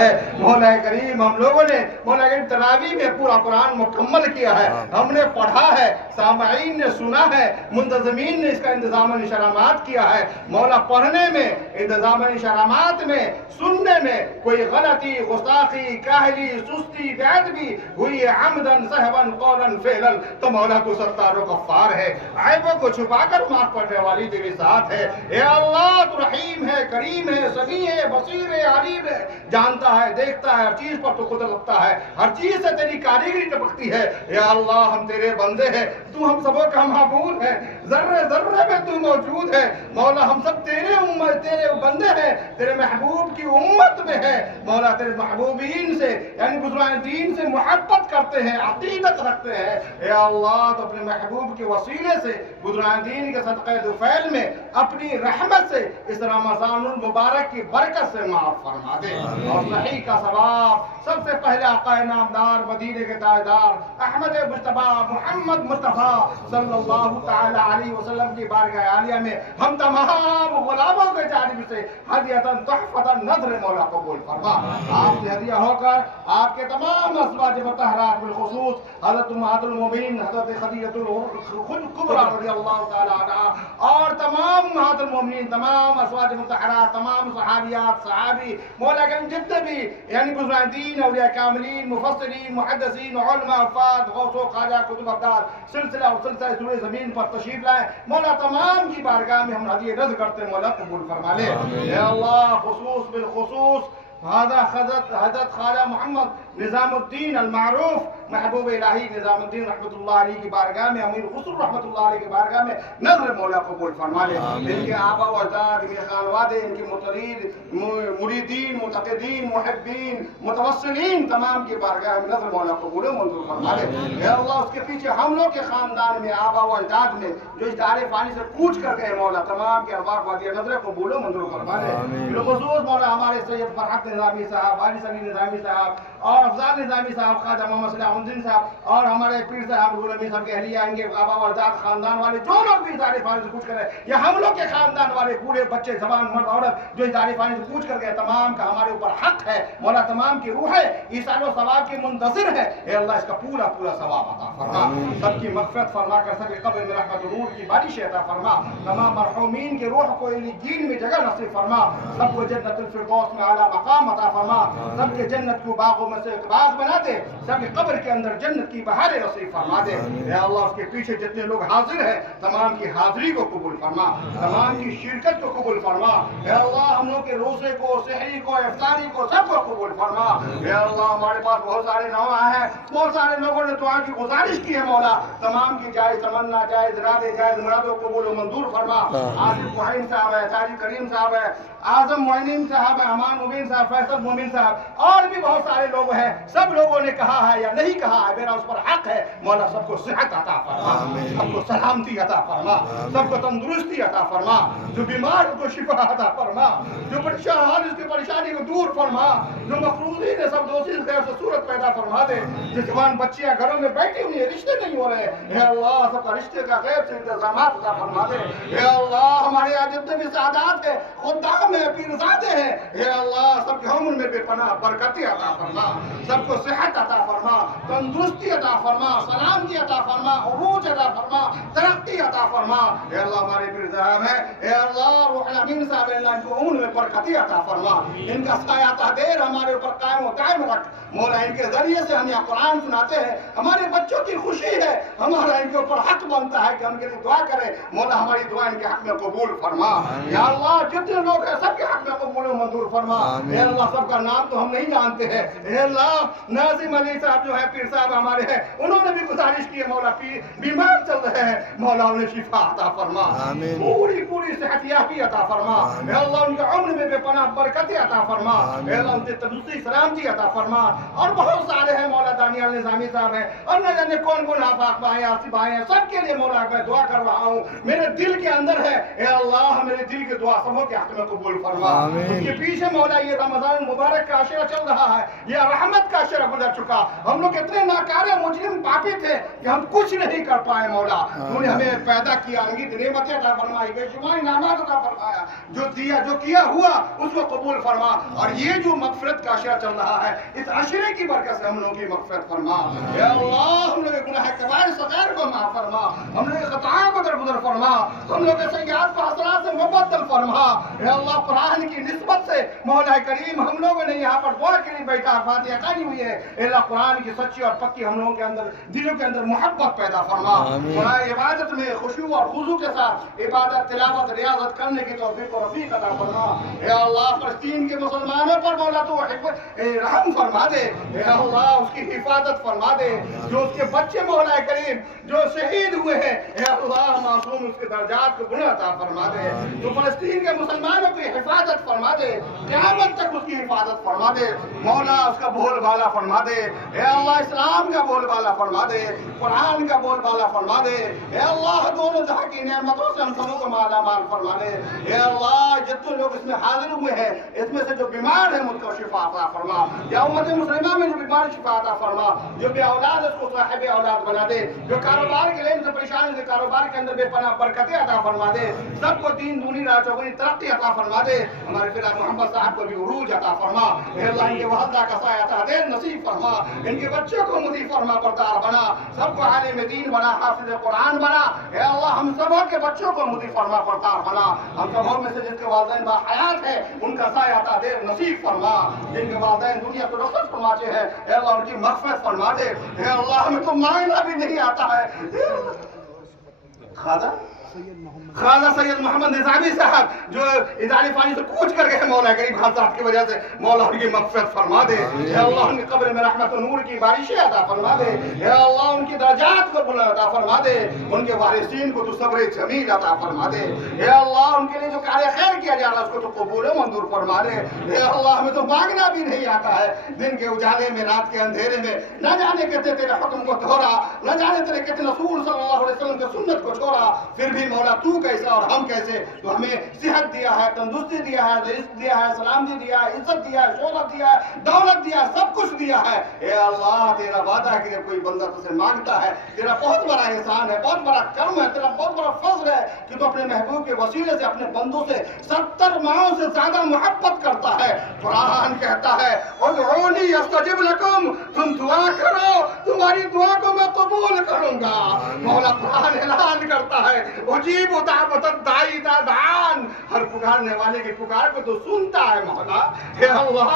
ہے مولا کریم ہم لوگوں نے مولا کریم تراویح میں پورا قرآن مکمل کیا ہے ہم نے پڑھا ہے سامعین نے سنا ہے منتظمین نے اس کا انتظام انشرامات کیا ہے مولا پڑھنے میں انتظام انشرامات میں سننے میں کوئی غلطی غستاخی کاہلی سستی بےادبی ہوئی عمدن سہون قولا فعلا تو مولا تو ستار و غفار ہے عیبوں کو چھپا کر معاف کرنے والی تیرے ساتھ ہے اے اللہ تو رحیم ہے کریم ہے سمیع ہے بصیر ہے علیم ہے جانتا ہے دیکھتا ہے ہر چیز پر تو قدرت رکھتا ہے ہر چیز سے تیری کاریگری ٹپکتی ہے اے اللہ ہم تیرے بندے ہیں تو ہم سبوں کا معبود ہے ذرے ذرے میں تو موجود ہے مولا ہم سب تیرے بندے ہیں تیرے محبوب کی امت میں ہے مولا تیرے محبوبین سے یعنی بزرگان دین سے محبت کرتے ہیں عقیدت رکھتے ہیں اے اللہ تو اپنے محبوب کے وسیلے سے بزرگان دین کے صدقہ دفعیل میں اپنی رحمت سے اس رمضان المبارک کی برکت سے معاف فرما دے اور صحیح کا ثواب سب سے پہلے آقا نامدار مدینے کے تاجدار احمد مجتبی محمد مصطفیٰ صلی اللہ تعالی علیہ وسلم کی بارگاہ عالیہ میں ہم تمام غلاموں کے جانب سے ہدیۃ تحفۃ نذر مولا قبول فرما آپ سے ہدیہ ہو کر آپ کے تمام ازواج مطہرات بالخصوص حضرت امہات المومنین حضرت خدیجہ الکبریٰ رضی اللہ تعالی عنہا اور تمام امہات المومنین تمام ازواج مطہرات تمام صحابیات صحابی مولا کریم جتنے بھی یعنی بزرگان دین اولیاء کاملین مفسرین محدثین علماء حفاظ غوث و خواجہ قطب ابدال سلسلہ اور سلسلہ سورہ زمین پر تشریف لائے مولا تمام کی بارگاہ میں ہم ہدیہ رد کرتے مولا قبول فرما لے اے اللہ خصوص بالخصوص حضرت خواجہ محمد نظام الدین المعروف محبوب الہی نظام الدین رحمۃ اللہ علیہ کی بارگاہ میں امیر خسرو رحمۃ اللہ علیہ کی بارگاہ میں نظر مولا قبول فرما لے ان کے آبا و اجداد ان کے خانوادے ان کے مترید مریدین متقدین محبین متوسلین تمام کی بارگاہ میں نظر مولا قبول و منظور فرما لے اے اللہ اس کے پیچھے ہم لوگ کے خاندان میں آبا و اجداد میں جو اس دار فانی سے کوچ کر گئے مولا تمام کے ارواح وادی نظر قبول و منظور فرما لے بالخصوص مولا ہمارے سید فرحت نظامی صاحب علی سلی نظامی صاحب اور افضال نظامی صاحب خواجہ محمد صلاح الدین صاحب اور ہمارے پیر صاحب غلام امین صاحب کے اہلیہ ان کے آبا و اجداد خاندان والے جو لوگ بھی ادارے فانی سے کوچ کر رہے یا ہم لوگ کے خاندان والے پورے بچے زبان مرد عورت جو ادارے فانی سے کوچ کر گئے تمام کا ہمارے اوپر حق ہے مولا تمام کی روح ہے ایصال و ثواب کی منتظر ہے اے اللہ اس کا پورا پورا ثواب عطا فرما سب کی مغفرت فرما کر سب کے قبر میں رحمت و نور کی بارش عطا فرما تمام مرحومین کے روح کو علیین میں جگہ نصیب فرما سب کو جنت الفردوس میں اعلیٰ مقام عطا فرما سب کے جنت کو باغوں میں سے باغ بنا دے سب کے قبر کے اندر جنت کی بہاریں نصیب فرما دے اے اللہ اس کے پیچھے جتنے لوگ حاضر ہیں تمام کی حاضری کو قبول فرما تمام کی شرکت کو قبول فرما اے اللہ ہم لوگ کے روزے کو سحری کو افطاری کو سب کو قبول فرما اے اللہ ہمارے پاس بہت سارے نواں ہیں بہت سارے لوگوں نے دعا کی گزارش کی ہے مولا تمام کی جائز تمنا جائز ارادے جائز مرادوں کو قبول و منظور فرما آصف معین صاحب ہے طارق کریم صاحب ہے اعظم معین صاحب ہے امان مبین صاحب فیصل مومن صاحب اور بھی بہت سارے لوگ ہیں سب لوگوں نے کہا ہے یا نہیں کہا ہے میرا اس پر حق ہے مولا سب کو صحت عطا فرما سب کو سلامتی عطا فرما سب کو تندرستی عطا فرما جو بیمار کو شفا عطا فرما جو پریشان اس کی پریشانی کو دور فرما جو مقروضین ہے سب دوسری خیر سے صورت پیدا فرما دے جو جوان بچیاں گھروں میں بیٹھی ہوئی ہیں رشتے نہیں ہو رہے اے اللہ سب کا رشتے کا غیب سے انتظامات عطا فرما دے اے اللہ ہمارے یہاں جتنے بھی سعادات ہیں خدام ہیں پیرزادے ہیں اے اللہ سب کے عمر میں بے پناہ برکتی عطا فرما سب کو صحت عطا فرما تندرستی عطا فرما سلامتی عطا فرما عروج عطا فرما ترقی عطا فرما اے اللہ ہمارے پیر صاحب ہیں اے اللہ روح الامین صاحب اللہ ان کو عمر میں برکتی عطا فرما ان کا سایہ تحدیر ہمارے اوپر قائم و دائم رکھ مولا ان کے ذریعے سے ہم یہ قرآن سناتے ہیں ہمارے بچوں کی خوشی ہے ہمارا ان کے اوپر حق بنتا ہے کہ ہم کے لیے دعا کریں مولا ہماری دعا ان کے حق میں قبول فرما یا اللہ جتنے لوگ ہیں سب کے حق میں قبول و منظور فرما اے اللہ سب کا نام تو ہم نہیں جانتے ہیں اے اللہ ناظم علی صاحب جو ہے پیر صاحب ہمارے ہیں انہوں نے بھی گزارش کی ہے مولا بیمار چل رہے ہیں مولا انہیں شفا عطا فرما پوری پوری صحت یابی عطا فرما اے اللہ ان کے عمر میں بے پناہ برکت عطا فرما اے اللہ ان کے تندرستی سلامتی सलामती अता फरमा। और बहुत सारे हैं मौला, दानियाल निजामी साहब हैं, और न जाने कौन कौन आफाक भाई आसिफ भाई हैं, सबके लिए मौला मैं दुआ कर रहा हूँ। मेरे दिल के अंदर है, ए अल्लाह मेरे दिल की दुआ सबों के हक में कबूल फरमा। उसके पीछे मौला ये रमजान मुबारक का अशरा चल रहा है, ये रहमत का अशरा गुजर चुका। हम लोग इतने नाकारे मुजरिम पापी थे कि हम कुछ नहीं कर पाए मौला। तूने हमें पैदा किया, अनगिनत नेमतें अता फरमाई, बेशुमार इनामात अता फरमाया, जो दिया जो किया हुआ उसको कबूल फरमा। और ये जो मगफिरत का अशरा चल रहा है, इस अशरे की बरकत से हम लोगों की मगफिरत फरमा। या अल्लाह हम लोग के गुनाह कबाइर सगैर को माफ फरमा, हम लोग के खताओं को दरगुजर फरमा, हम लोग के सय्यात व हसनात से मुबद्दल फरमा। या अल्लाह कुरान की निस्बत से मौला करीम हम लोगों ने यहाँ पर दुआ के लिए बैठा फातिहा खानी हुई है। अल्लाह कुरान की सच्ची और पक्की हम लोगों के अंदर दिलों के अंदर मोहब्बत पैदा फरमा। खुदा इबादत में खुशू और खुजू के साथ इबादत तिलावत रियाजत करने की तौफीक और रफीक अता फरमा। या अल्लाह फलस्तीन के मुसलमानों पर मौला तो रहम फरमा दे। या अल्लाह उसकी हिफाजत फरमा दे, जो उसके बच्चे मौला करीम जो शहीद हुए हैं, या अल्लाह मासूम उसके दर्जात को बुलंद अता फरमा दे। जो फलस्तीन के मुसलमानों की हिफाजत फरमा दे, क़यामत तक उसकी हिफाजत फरमा दे मौला, उसका बोलबाला फरमा दे। या अल्लाह इस्लाम का बोलबाला फरमा दे, कुरान का बोलबाला फरमा दे। या अल्लाह दोनों जहां की नेमतों से हम सबों को माला माल फरमा दे। या अल्लाह जितने लोग इसमें हाजिर हुए हैं, इसमें से जो बीमार है मुझको शिफा अता फरमा। या उम्मत मुस्लिमा में जो बीमार शिफा अता फरमा, जो बे औलाद उसको साहिब औलाद बना दे, जो कारोबार के लिए से परेशान है कारोबार के अंदर बेपनाह बरकतें अता फरमा दे, सबको दीन दूनी राह चौगुनी तरक्की अता फरमा दे। हमारे फिरा मोहम्मद साहब को भी उरूज अता फरमा। अल्लाह इनके वहदा का साया अता दे नसीब फरमा, इनके बच्चों को मुदी फरमा बरदार बना, सबको आलिम दीन बना, हाफिज कुरान बना। या अल्लाह हम सबों के बच्चों को मुदी फरमा बरदार बना। हम सबों में से जिनके वालिदैन बाहयात है उनका साया अता दे नसीब फरमा, जिनके वालिदैन दुनिया को रुखसत फरमाते हैं या अल्लाह उनकी मग़फ़िरत फरमा दे। या अल्लाह हमें तो मांगना भी नहीं आता है। खाजा सैयद मोहम्मद निज़ामी साहब जो इदारे फानी से कूच कर गए मौला करीम हादसात की वजह से, मौला उनकी मग़फ़िरत फरमा दे। या अल्लाह उनकी कब्र में रहमत और नूर की बारिशें अता फरमा दे। या अल्लाह उनकी दर्जात को बुलंद अता फरमा दे, उनके वारिसीन को तो सब्र जमील अता फरमा दे। या अल्लाह उनके लिए जो कार्य खैर किया जा रहा है उसको तो कबूल मंजूर फरमा दे। या अल्लाह हमें तो मांगना भी नहीं आता है, दिन के उजाले में रात के अंधेरे में न जाने कितने तेरे हुक्म को तोड़ा, न जाने तेरे कितने रसूल सल्लल्लाहु अलैहि वसल्लम के सुन्नत को छोड़ा, फिर भी मौला तू कैसा और हम कैसे। तो हमें सेहत दिया है, तंदुरुस्ती दिया है, रिज़्क़ दिया है, सलामती दिया है, इज्जत दिया है, शोहरत दिया है, दौलत दिया है, सब कुछ दिया है। ए अल्लाह तेरा वादा है कि जब कोई बंदा तुझसे मांगता है, तेरा बहुत बड़ा एहसान है, बहुत बड़ा कर्म है, तेरा बहुत बड़ा फज़्ल है कि तू अपने महबूब के वसीले से अपने बंदों से 70 माओं से ज्यादा मोहब्बत करता है। कुरान कहता है उदऊनी अस्तजिब लकुम, तुम दुआ करो तुम्हारी दुआ को मैं कबूल करूंगा। मौला कुरान ऐलान करता है उजीब दावत दाई दान, हर पुकारने वाले की पुकार को तो सुनता है मौला। हे अल्लाह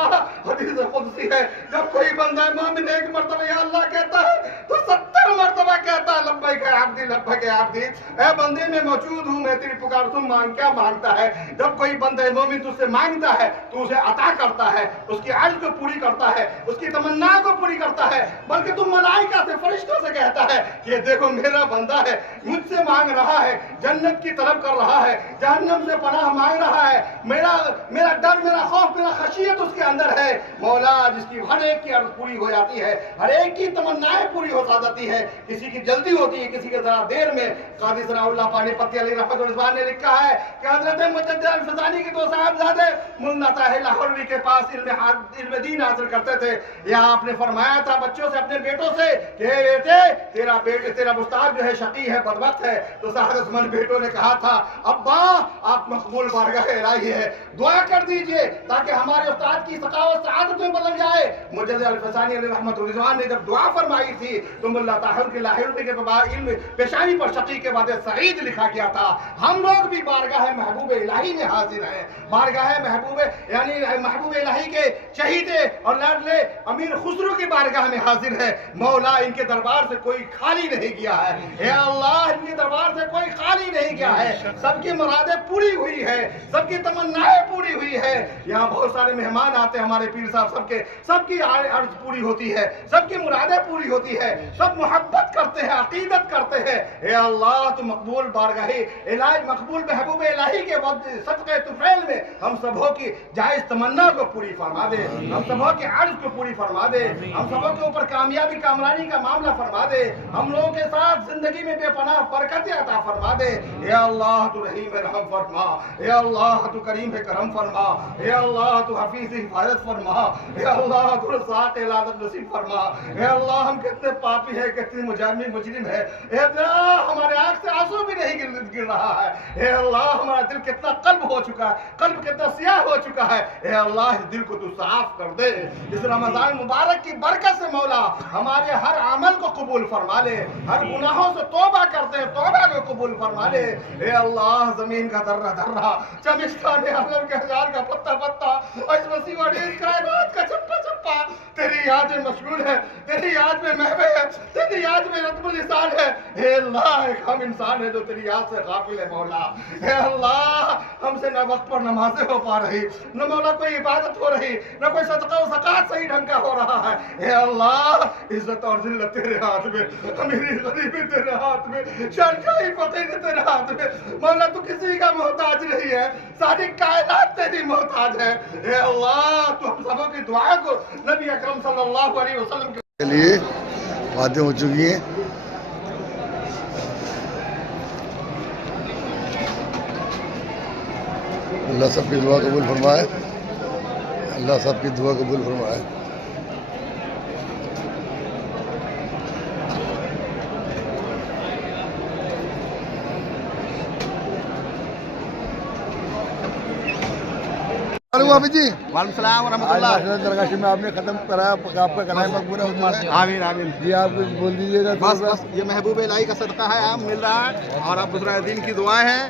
हदीस कुदसी है, जब कोई बंदा मोमिन एक मर्तबा या अल्लाह कहता है तो 70 मर्तबा कहता है लब्बैक या अब्दी लब्बैक या अब्दी, ए बंदे मैं मौजूद हूँ, मैं तेरी पुकार तुम मांग क्या मांगता है। जब कोई बंदा मोमिन तुझसे मांगता है तो उसे अता करता है, उसकी अर्ज को पूरी करता है, उसकी तमन्ना को पूरी करता है, बल्कि तुम मलाइका से फरिश्तों से कहता है कि देखो मेरा बंदा है, मुझसे मांग रहा है, जन्नत की तरफ कर रहा है, जहन्नम से पनाह मांग रहा है, मेरा डर मेरा खौफ मेरा खशियत उसके अंदर है। मौला जिसकी हर एक की अर्ज पूरी हो जाती है, हर एक की तमन्नाएं पूरी हो जाती है, किसी की जल्दी होती है, किसी के जरा देर में। कादी सनाउल्लाह पानीपती अली रहमत रिजवान ने लिखा है कि हजरत मुजद्दिद अल-फ़िज़ानी के दो साहबजादे मुल्ला ताहिर लाहौरी के पास इल्म दीन हासिल करते थे। यहाँ आपने फरमाया था बच्चों से, अपने बेटों से कि बेटे तेरा उस्ताद जो है शकी है, बदबख्त है। तो साहबमंद बेटों ने कहा था अब्बा आप मकबूल बारगाह इलाही है, दुआ कर दीजिए ताकि हमारे उस्ताद की सखावत सआदत में बदल जाए। मुजद्दिद अल-फ़िज़ानी अलैहि रहमत रिज़वान ने जब दुआ फरमाई थी तो मुल्ला ताहिर के लाहौरी के बाद इल्म पेशानी पर शकी के बाद सईद लिखा गया था। हम लोग भी बारगाह महबूब इलाही में हाजिर हैं, बारगाह महबूब यानी महबूब इलाही के चहीते और लाडले अमीर खुसरो की बारगाह में हाजिर है। मौला इनके दरबार से कोई खाली नहीं गया है, हे अल्लाह इनके दरबार से कोई खाली नहीं गया है, सबकी मुरादें पूरी हुई है, सबकी तमन्नाएं पूरी हुई है। यहाँ बहुत सारे मेहमान आते हैं हमारे पीर साहब, सबकी अर्ज पूरी होती है, सबकी मुरादें पूरी होती है, सब मोहब्बत करते हैं, अकीदत करते हैं। ए अल्लाह तू मकबूल बारगाही इलाज मकबूल महबूब इलाही के सदक़े तुफ़ैल में हम सबों की जायज़ तमन्ना को पूरी फरमा दे, हम सबों के अर्ज को पूरी फरमा दे, हम सबों के ऊपर कामयाबी कामरानी का मामला फरमा दे, हम लोगों के साथ जिंदगी में बेपनाह बरकत अता फरमा दे। ए अल्लाह तू रहीम रहम फरमा, ए अल्लाह तू करीम करम फरमा, ए अल्लाह तू हफीज हिफाजत फरमा, ए अल्लाह तू साथ इलादत नसीब फरमा। ए अल्लाह हम कितने पापी है, कितने मुजरिम है, ए अल्लाह हमारे आँख से आंसू भी नहीं गिर रहा है। ए अल्लाह हमारा दिल कितना कल्ब हो चुका है, कल्ब कितना सियाह हो चुका है। ए अल्लाह इस दिल को तू साफ कर दे, इस रमजान मुबारक की बरकत से मौला हमारे हर अमल को कबूल फरमा ले, हर गुनाहों से तौबा करते हैं, तौबा को कबूल फरमा ले। ए अल्लाह जमीन का दर्रा दर्रा, चमिस्तान आलम के हजार का पत्ता पत्ता, इस वसीम और इस कायनात का चप्पा चप्पा तेरी याद में मशगूल है, तेरी याद में महवे है, तेरी याद में रत्बुल इंसान है। हे अल्लाह एक हम इंसान है जो तेरी याद से गाफिल है मौला। हे अल्लाह हमसे न वक्त पर नमाजें हो पा रही, न मौला कोई इबादत हो रही, न कोई सदका व ज़कात सही ढंग का हो रहा है। हे अल्लाह इज्जत और जिल्लत तेरे हाथ में, अमीरी गरीबी तेरे हाथ में, शहंशाही फकीरी तेरे हाथ में। मौला तू किसी का मोहताज नहीं है, सारी कायनात तेरी मोहताज है। हे अल्लाह तू हम सबों की दुआ को नबी अकरम सल्लल्लाहु अलैहि वसल्लम के लिए बातें हो चुकी हैं। अल्लाह सबकी दुआ कबूल फरमाए, अल्लाह सबकी दुआ कबूल फरमाए। हाफिज जी वालेकुम सलाम व रहमतुल्लाह। दरगाह में आपने खत्म कराया, आपका कलाई मकबूल हो। आमीन आमीन जी आप कुछ बोल दीजिएगा। बस ये महबूब इलाही का सदका है, आम मिल रहा है, और अब दूसरा दिन की दुआएं हैं,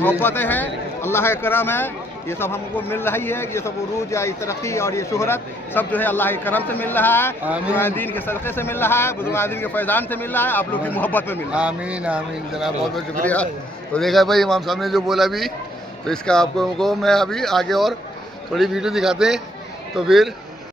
मोहब्बतें हैं, अल्लाह का करम है, ये सब हमको मिल रही है। ये सब उरूज या तरक्की और ये शोहरत सब जो है अल्लाह के करम से मिल रहा है, बुजुर्गान के सदक़े से मिल रहा है, बुजुर्गान के फैज़ान से मिल रहा है, आप लोग की मोहब्बत में मिल रहा है। आमीन आमीन जनाब, बहुत बहुत शुक्रिया। तो देखा भाई इमाम साहब ने जो बोला भी, तो इसका आपको मैं अभी आगे और थोड़ी वीडियो दिखाते हैं, तो फिर